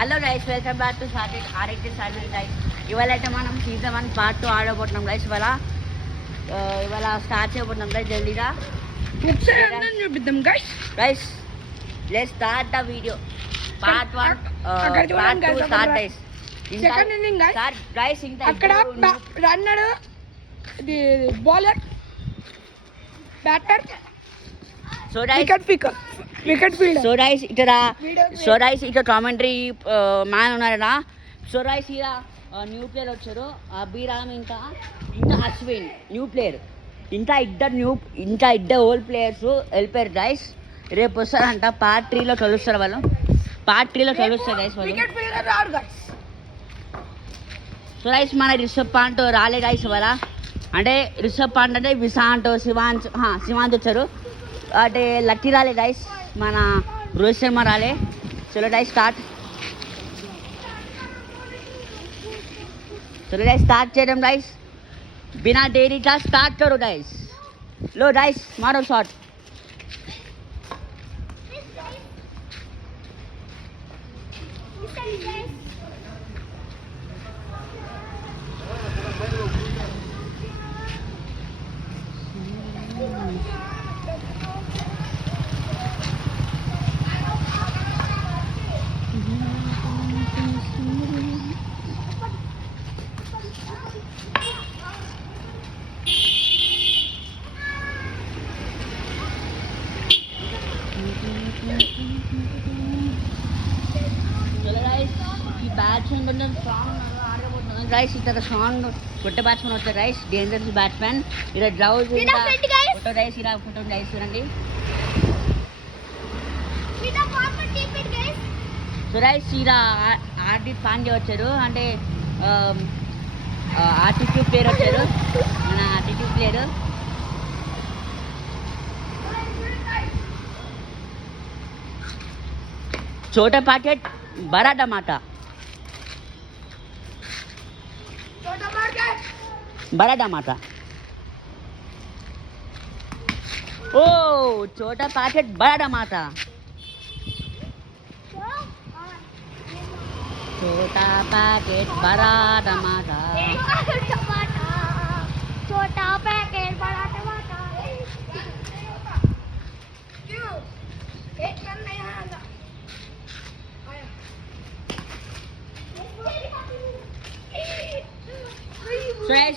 Hello guys, welcome back to RIT channel guys. ఇవాళ అయితే మనం సీజన్ 1 పార్ట్ 2 ఆడబోతున్నాం గైస్. ఇవాళ స్టార్ట్ చేయబోతున్నాం గైస్. జల్దీగా చూపిద్దాం guys. Guys let's start the video. Part 1 part 2 start guys. Second inning guys ఇంత అక్కడ రన్నర్, ఇది bowler, batter, so guys wicket fielder. So guys ఇక్కడ కామెంటరీ మ్యాన్ ఉన్నారా. సో గైస్ ఇలా న్యూ ప్లేయర్ వచ్చారు. అభిరామ్ ఇంకా అశ్విన్ న్యూ ప్లేయర్. ఇంకా ఇద్దరు ఓల్డ్ ప్లేయర్స్ వెళ్ళిపోయారు గైస్. రేపు వస్తారంట. పార్ట్ 3లో కలుస్తారు వాళ్ళు. పార్ట్ 3లో కలుస్తారు గైస్ వాళ్ళు. సో గైస్ మన రిషబ్ పాంట్ రాలే గైస్ ఇవాళ. అంటే రిషబ్ పాంట్ అంటే విశాంత్, శివాంత్ వచ్చారు. అంటే లక్కీ రాలే గైస్. మన రోహిత్ శర్మ రాలే. చలో గైస్ స్టార్ట్. चलो गाइस स्टार्ट చేయడం गाइस. बिना देरी का स्टार्ट करो गाइस. लो गाइस मारो शॉट. బ్యాట్స్మెన్ కొంచెం స్ట్రాంగ్ ఆడబోతున్నాను గైస్. ఇక్కడ స్ట్రాంగ్ కొట్టే బ్యాట్స్మెన్ వస్తారు గైస్. Dangerous batsmen. ఇలా గ్లౌజ్ ఫోటో గైస్. ఇలా ఫోటో గైస్ చూడండి. సో గైస్ ఇలా హార్దిక్ పాండ్యా వచ్చారు. అంటే ఆర్టిట్యూడ్ ప్లేయర్ వచ్చారు. మన ఆర్టిట్యూడ్ ప్లేయర్. छोटा पैकेट बड़ा टमाटर. बड़ा टमाटर. ओ छोटा पैकेट बड़ा टमाटर. छोटा पैकेट बड़ा टमाटर. छोटा पैकेट बड़ा टमाटर.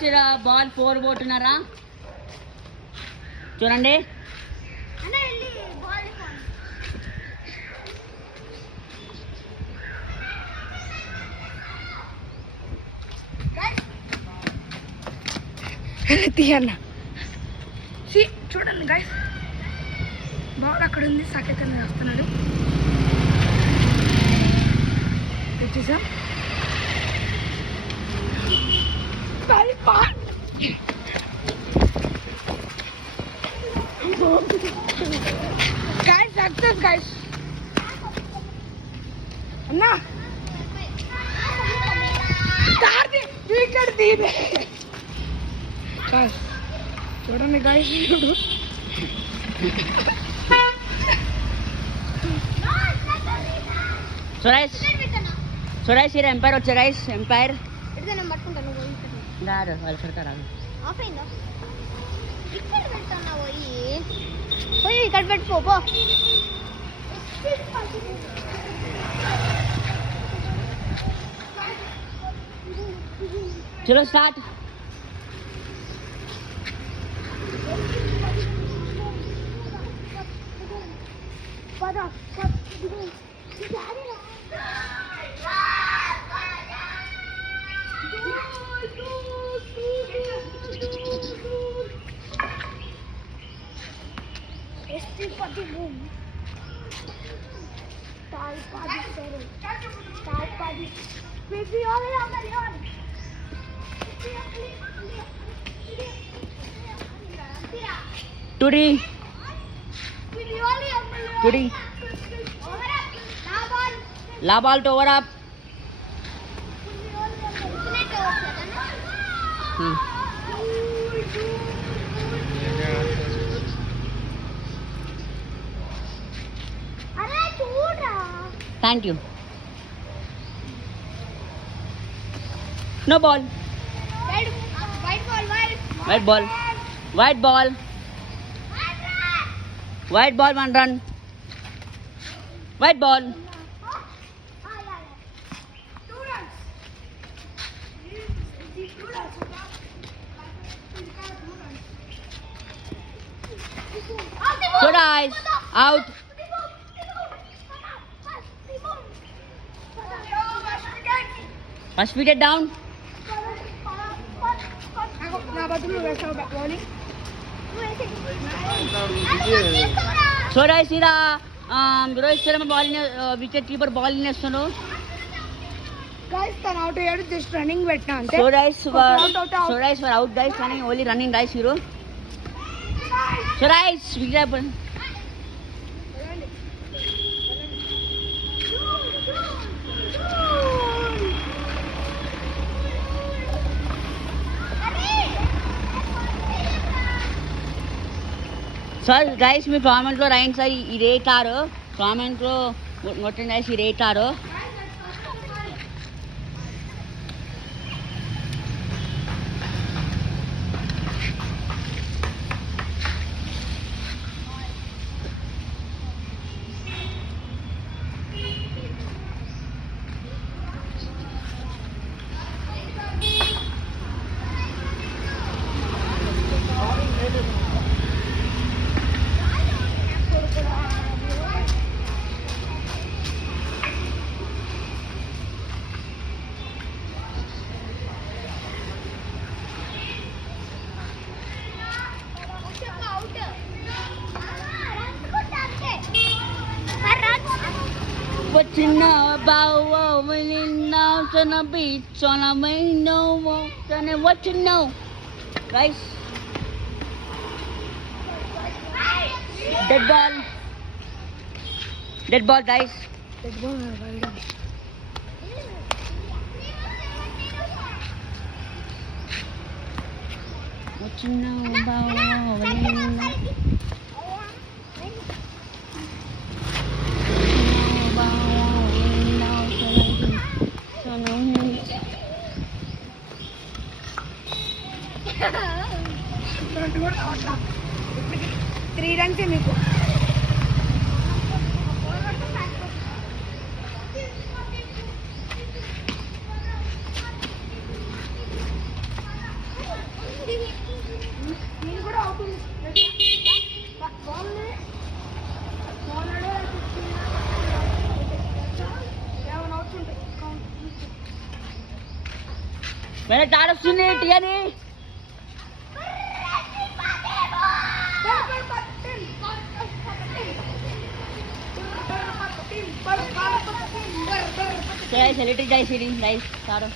సో బాల్ 4 పోతున్నారా చూడండి. తీయన్న చూడండి గైస్. బాల్ అక్కడ ఉంది. సాకేత్ అని వస్తున్నాడు. తెచ్చేసా guys, success guys. अन्ना तार दी विकेट दी बे guys. చూడండి guys. సురేష్ ఇది ఎంపైర్ వచ్చా గైస్. ఎంపైర్ నేను పట్టుకుంటాను. రాదు వాళ్ళు సరికారు. ఆఫ్ అయిందా? ఇక్కడ పెడతానా? పోయి ఇక్కడ పెట్టుకో. చలో స్టార్ట్. टूडी ला बॉल तो over up. Thank you. No ball. Red. White ball. White ball. White ball. White ball, 1 run. White ball. So guys, out. First wicket down. నా బదులు వేసావు బౌలింగ్. So guys, ఇలా Rohit Sharma bowling wicket keeper bowling చేస్తున్నాడు. Guys తన out అయ్యాడు, just running పెట్టినా అంతే. So guys, Out. were out guys, running only running guys hero. So guys, wicket happen. So guys మీ కామెంట్లో రాయండి సార్ ఈ రేట్ ఆరు కామెంట్లో మొత్తం గైస్ ఈ రేట్ ఆరు. What you know about what we know on the beach on a main no walk and what you know guys. Dead ball guys. What you know about what we know. Three runs మీకు. నేను కూడా అవుతుంది. मैंने टार सुनी टियानी saya celebrity guys ini guys taruh.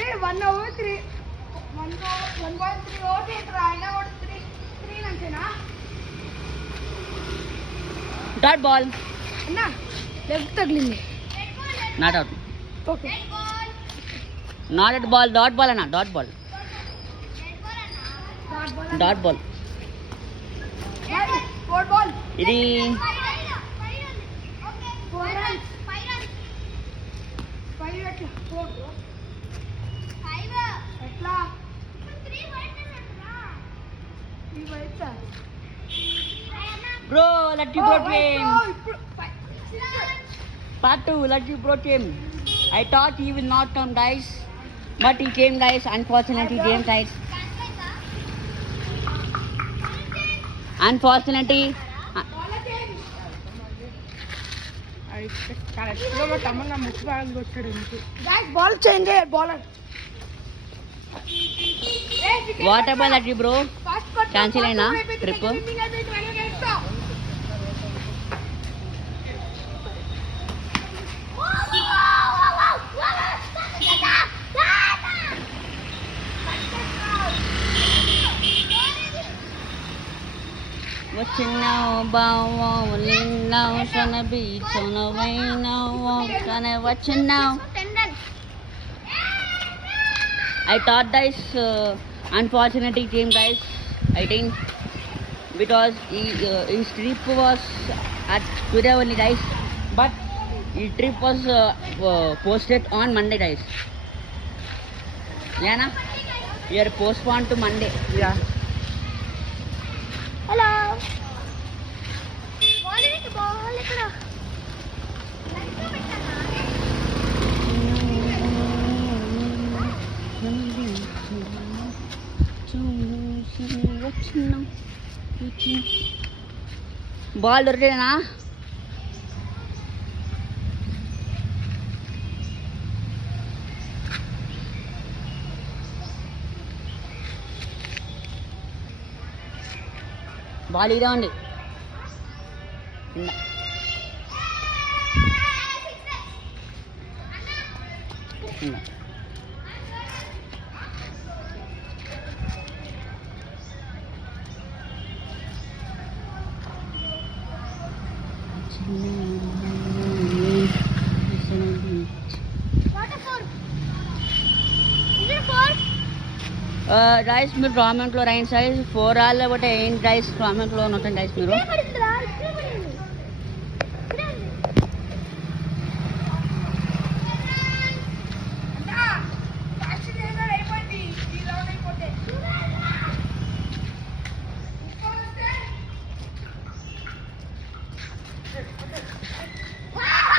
ఏ 1/3 1.3 ఓట్ ఏంట్రా అయినా కూడా 3 అంతేనా డాట్ బాల్ అన్నా లెఫ్ట్ తగిలింది not out okay not at ball dot ball అన్న dot ball dot ball four ball ఇది 4 రన్స్ 5 ఎట్లా 4 ఎట్లా 3 wides bro lucky bro team part 2 lucky bro team. I thought he will not come guys but he came guys, unfortunately he came guys, unfortunately కరెక్ట్గా మా తమ్ముడు నా ముక్కు బాగా కొట్టాడు బాల్ చేంజ్ అయ్యారు bowler what about that bro cancel అయినా ట్రిప్ వచ్చినావు బావో నిన్నావు సన బీచన వైనావు సన వచ్చినావు I thought guys unfortunately came guys I think because his trip was at today only guys but his trip was posted on Monday guys yeah na we are postponed to Monday yeah hello ball ఇక్కడ బాల్ దొరికేనా బాల్ ఇదే ఉంది ఇందా. ఇందా. రైస్ మీరు కామెంట్లో rain size 4 ఆల్ ఒకటి ఏంటి రైస్ కామెంట్లో ఉంటుంది రైస్ మీరు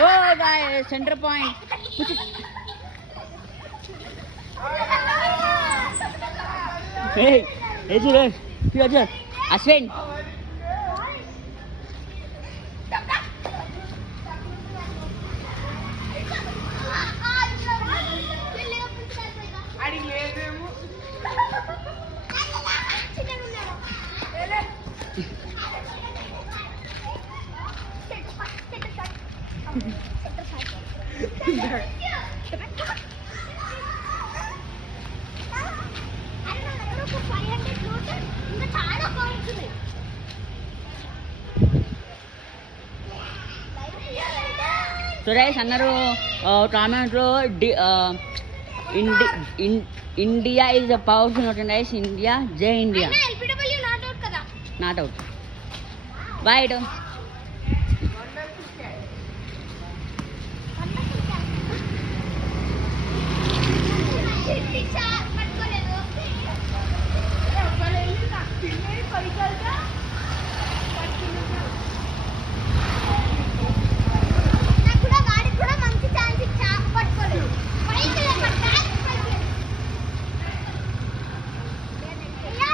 ఓ guys center point Ashwin so రైస్ అన్నారు కామెంట్లో India is a powerful note రైస్ ఇండియా జై ఇండియా నాట్ అవుట్ వైట్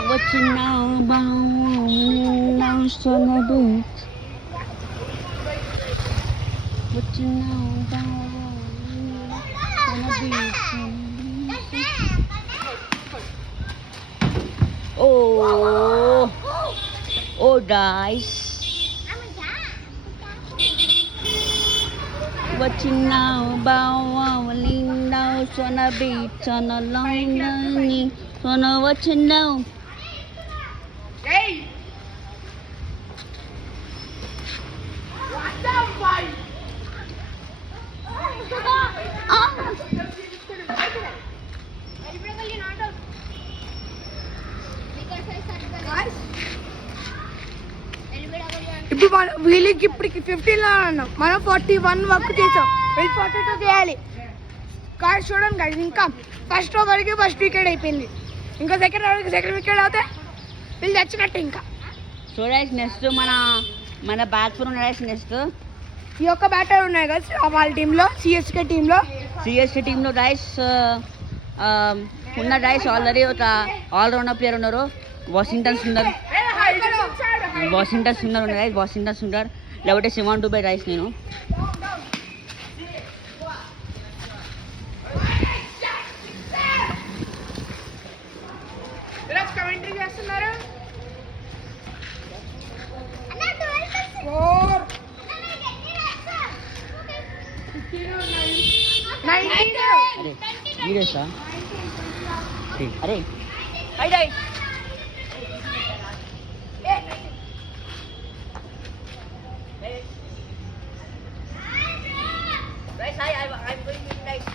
వచ్చినావు బావు సొనబు వచ్చినావు బావు ఓ ఓ గాయ్స్ వచ్చినావు బావు లిండావు సొన బీచ్ సొన లాంగ్ సొన వచ్చినావు ఇప్పుడు వీళ్ళకి ఇప్పటికి 15 అన్నాం మనం 41 వర్క్ చేసాం వీళ్ళు 42 చేయాలి కాదు చూడండి కదా ఇంకా ఫస్ట్ ఓవర్కి ఫస్ట్ వికెట్ అయిపోయింది ఇంకా సెకండ్ ఓవర్కి సెకండ్ వికెట్ అవుతే వీళ్ళు తెచ్చినట్టు ఇంకా సో రైస్ నెక్స్ట్ మన బ్యాట్స్మెన్ రైస్ నెక్స్ట్ ఈ యొక్క బ్యాటర్ ఉన్నాయి కదా వాళ్ళ టీంలో సిఎస్కే టీంలో రైస్ ఉన్న రైస్ ఆల్రెడీ ఒక ఆల్రౌండర్ ప్లేయర్ ఉన్నారు వాషింగ్టన్ సుందర్ ఉన్నారు రైస్ వాషింగ్టన్ సుందర్ లేకపోతే సిమాన్ టు బై రైస్ నేను. కమెంటరీ చేస్తున్నారు. అరే సీరియసా? అరే high rise rice high I going to rice.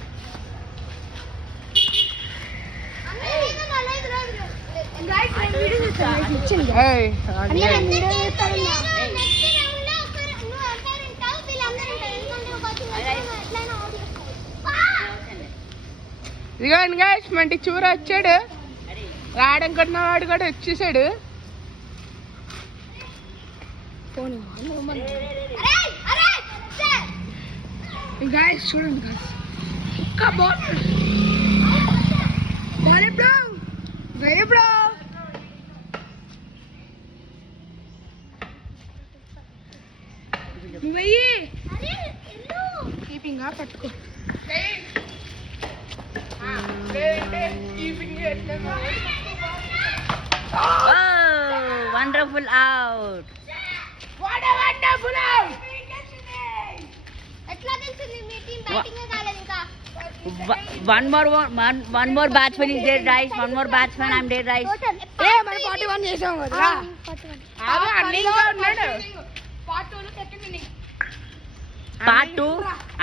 ఇదిగోండి గైస్ మంటి చూర వచ్చాడు. రాడనుకున్న వాడు కూడా వచ్చేసాడు. గైస్ చూడండి గైస్ ఒక్క బాల్ బ్రో వెరీ బ్రో నువ్వెయ్యి కీపింగ్ పట్టుకో. Wonderful out. ఎట్లా తెలిసింది మీ టీం బ్యాటింగ్ కాలేదు ఇంకా? One more batsman is dead, guys. One more batsman, I'm dead, guys. మనం 41 చేసాం కదా. Part 2,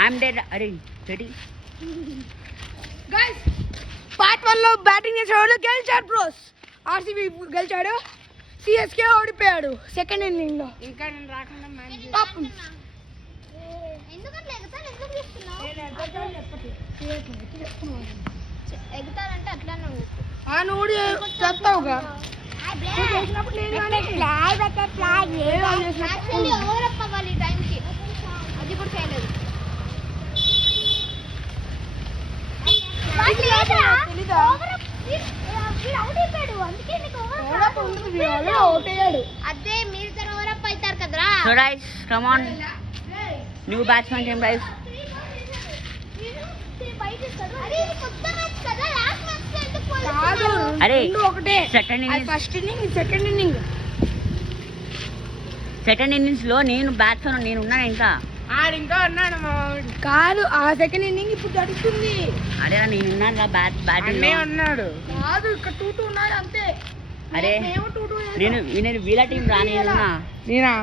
I'm dead. అరే రెడీ గైస్ పార్ట్ 1 లో బ్యాటింగ్ చేసేవాడు గెలిచాడు బ్రోస్. ఆర్సీబీ గెలిచాడు, సిఎస్కే ఓడిపోయాడు సెకండ్ ఇన్నింగ్ లో. ఇంకా నేను రాకుండా ఎందుకంటే ఎగతాలు ఎందుకు చేస్తున్నావు? ఎగతాలంటే అట్లానే ఉంది. నువ్వు చెప్తావుగా యాక్చువల్లీ ఓవర్ అప్ అవ్వాలి ఈ టైంకి, అది కూడా చేయలేదు. అదే మీరు తన ఓవర్ అప్ అవుతారు కదరా. So guys, come on. New batsman team, guys. అరే ఒకటే second first inning second inning లో నేను బ్యాట్స్మెన్ నేను ఉన్నాను ఇంకా. ఇంకా ఉన్నాడు కాదు ఆ సెకండ్ ఇన్నింగ్ ఇప్పుడు జరుగుతుంది. అరే నేను ఉన్నాను బ్యాటింగ్ ఉన్నాడు కాదు ఇక్కడ 2-2 ఉన్నాడు అంతే. అరే నేను వీళ్ళ టీం రా నేనా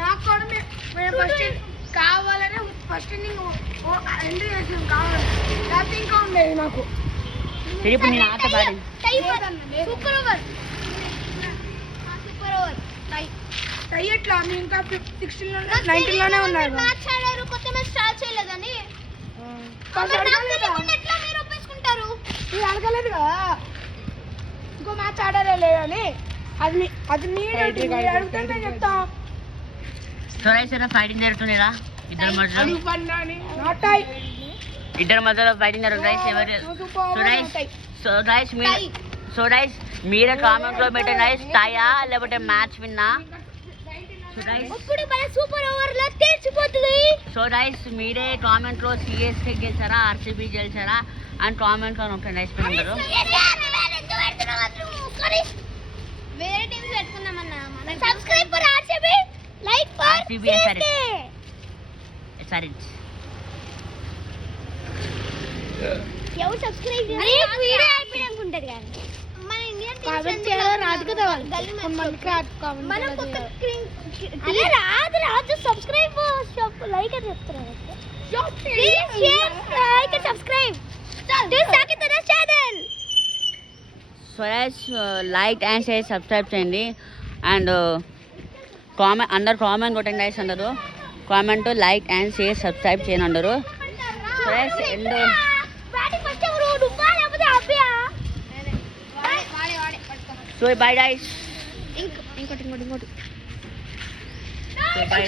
నాకు కూడా ఫస్ట్ కావాలనే ఫస్ట్ ఇన్నింగ్ ఎంట్రీ చేసాం కావాలి, లేకపోతే ఇంకా ఉండేది నాకు. ఇప్పుడు నేను ఆట బ్యాటింగ్ సూపర్ ఓవర్ టై ఎట్లా మీ ఇంకా 16 లోనే 19 లోనే ఉన్నారు. మ్యాచ్ ఆడారు, కొత్త మ్యాచ్ స్టార్ట్ చేయలేదని ఎట్లా మీరు ఒప్పేసుకుంటారు? మీరు అడగలేదు కదా ఇంకో మ్యాచ్ ఆడారా లేదని. అది మీరు అడిగితే నేను చెప్తా. ఫైటింగ్ జరుగుతుందిరా ఇద్దరు మధ్యలో. ఇద్దరు మధ్యలో ఫైటింగ్ జరుగుతుంది. సో గైస్ మీరే కామెంట్ లో పెట్టండి గైస్, టైయా లేకపోతే మ్యాచ్ విన్నా. ఇప్పుడు మన సూపర్ ఓవర్ లో తెలిసిపోతుంది. సో గైస్ మీరే కామెంట్ లో సిఎస్కే గెలిచారా ఆర్సీబీ గెలిచారా అని కామెంట్ లో ఉంటుంది గైస్. అందరూ వేరే టీమ్స్ పెట్టుకుందామన్నా. Subscribe for RCB, like for CSK. సరే ఎవరు సబ్స్క్రైబ్ చేయాలి? వీడియో అయిపోయాక ఉంటది కానీ మన ఇండియన్ టీమ్స్ రాదు కదా వాళ్ళు. మనం ఒక స్క్రీన్ అరే రాదు సబ్స్క్రైబ్ లైక్ అని చెప్తున్నారు. Please share like and subscribe to Saketh channel. So guys like and share subscribe చేయండి అండ్ కామెంట్ అందరు కామెంట్ కొట్టండి గైస్. అందరూ comment like and share subscribe చేయండి అందరూ. So guys and batting first ఎవరు డుబ్బా లేకపోతే అబ్బియా? So bye guys. ఇంకోటి సో బై.